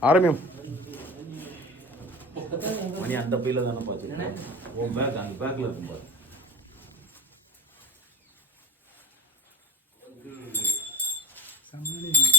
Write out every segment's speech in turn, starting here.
ஆரம்பியும். மணி அந்த பையில தானே பாச்சு உன் பேக் அந்த பேக்ல இருக்கும் பாரு. சம்பளம்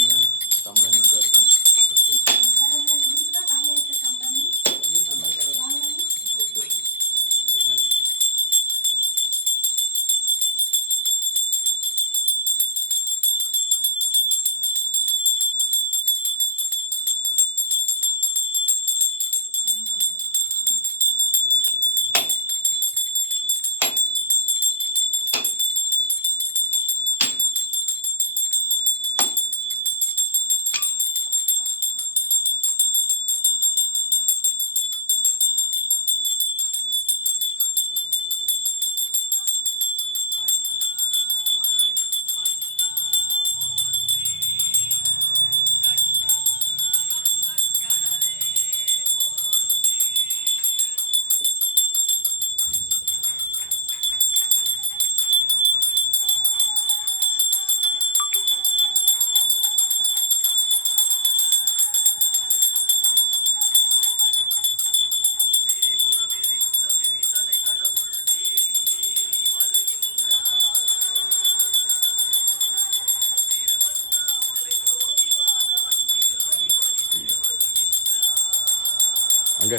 அங்கே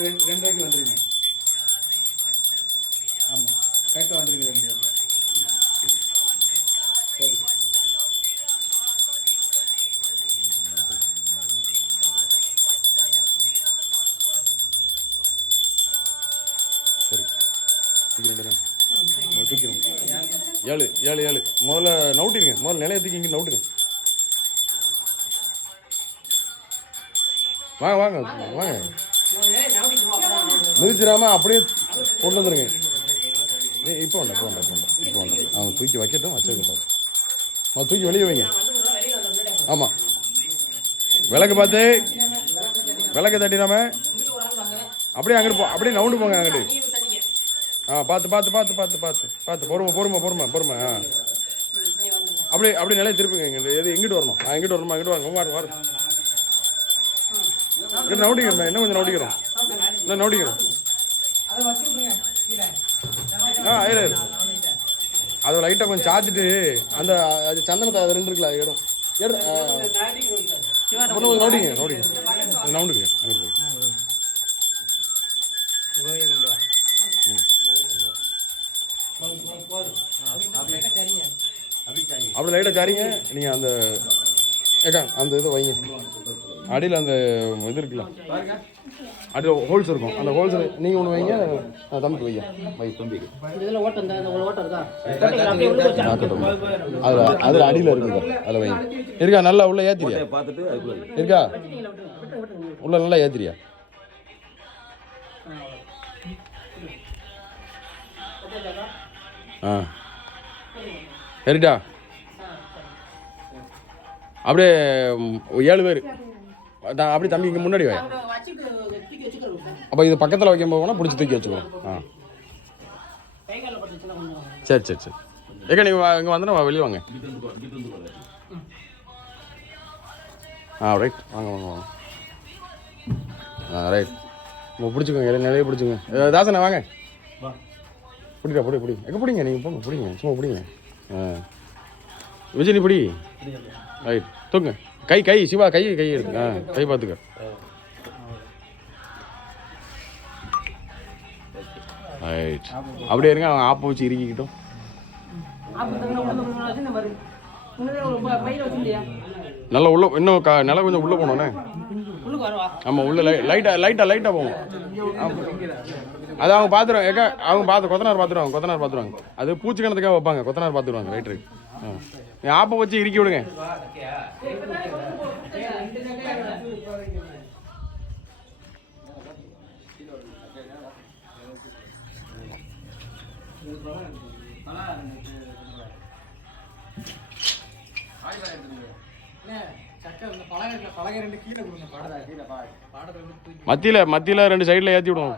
ரெண்டு ரெண்டரைக்கு வந்துருங்க ஆமாம் கரெக்டாக வந்துருங்க ரெண்டு சரி சரி. தூக்கிறேன் தூக்கிறோம் ஏழு ஏழு ஏழு. முதல்ல நவுட்டிருங்க முதல்ல நிலைய இங்கே வாங்க வாங்க வாங்க. மிதிச்சிடாம அப்படியே கொண்டு வந்துருங்க. ஏ இப்போ வேண்டாம் இப்போ வேண்டாம் இப்போ வேண்டாம் இப்போ வேண்டாம். அவங்க தூக்கி வைக்கட்டும் வச்சதுக்கப்புறம் அவன் தூக்கி வெளியே வைங்க. ஆமாம் விளக்கு பார்த்து விளக்கு தட்டிடாம அப்படியே அங்கிட்டு போ அப்படியே நவுண்டு போங்க அங்கிட்டு. ஆ பார்த்து பார்த்து பார்த்து பார்த்து பார்த்து பார்த்து. பொறுமை பொறுமை பொறுமை பொறுமை ஆ. அப்படியே அப்படியே நிலையை திருப்புங்க எங்கிட்டு எது எங்கிட்டு வரணும்? ஆ எங்கிட்டு வரணுமா? எங்கிட்டு வாங்க வாரு வாரு இங்கிட்டு நவுட்டிக்கிறோம் இன்னும் கொஞ்சம் நவுட்டிக்கிறோம் இன்னும் நவுட்டிக்கிறோம் ஆ இரு. அதை லைட்டாக கொஞ்சம் சாத்திட்டு அந்த அது சந்தனத்தை அது ரெண்டு இருக்குல்ல இடம். கொஞ்சம் நவுட்டிங்க கொஞ்சம் நவுண்டுங்க அங்கிட்டு போய். அப்படி லைட்டாக சாரிங்க நீங்கள் அந்த ஏக்கா அந்த இதை வைங்க. அடியில் அந்த இது இருக்குல்ல. அடியில் ஹோல்ஸ் இருக்கும். அந்த ஹோல்ஸ் நீங்கள் ஒன்று வைங்க தம்பிக்கு வைங்க. வை தம்பி. அதில் அதில் அடியில் இருக்குங்க அதில் வைங்க. இருக்கா நல்லா உள்ள இரு. இருக்கா. உள்ள நல்லா ஓகேதாக்கா? ஆ. சரிடா. அப்படியே ஏழு பேர். அப்படி தம்பி இங்கே முன்னாடி வை அப்போ இது பக்கத்தில் வைக்கும் போனா பிடிச்சி தூக்கி வச்சுக்கணும் ஆ. சரி சரி சரி. ஏக்கா நீங்கள் இங்கே வந்துடும் வெளியே வாங்க. ஆ ரைட் வாங்க வாங்க வாங்க. ஆ ரைட் உங்கள் பிடிச்சிக்கோங்க எல்லாம் நிறைய பிடிச்சிங்க தாசனை வாங்க. பிடிக்கா பிடி பிடி. எங்கே பிடிங்க? நீங்கள் போங்க பிடிங்க. சும்மா பிடிங்க. ஆ. விஜய் நீ பிடி. ரைட் தூங்க. கை கை சிவா கை கை எடுங்க ஆ கை பார்த்துக்க. ரைட் அப்படியே இருங்க அவன் ஆப்பை வச்சு இறுக்கிக்கிட்டோம். உள்ள நல்லா உள்ள இன்னும் க நல்லா கொஞ்சம் உள்ளே போனோண்ணே ஆமாம் உள்ள லை லைட்டாக லைட்டாக லைட்டாக போவோம் அது அவங்க பார்த்துருவாங்க ஏக்கா அவங்க பார்த்து கொத்தனார் பார்த்துருவாங்க கொத்தனார் பார்த்துருவாங்க அது பூச்சி கணத்துக்காக வைப்பாங்க கொத்தனார் பார்த்துருவாங்க ரைட் ரைட் ஆப்பை வச்சு இறுக்கி விடுங்க. மத்தியில் மத்தியில் ரெண்டு சைடில் ஏற்றி விடுவோம்.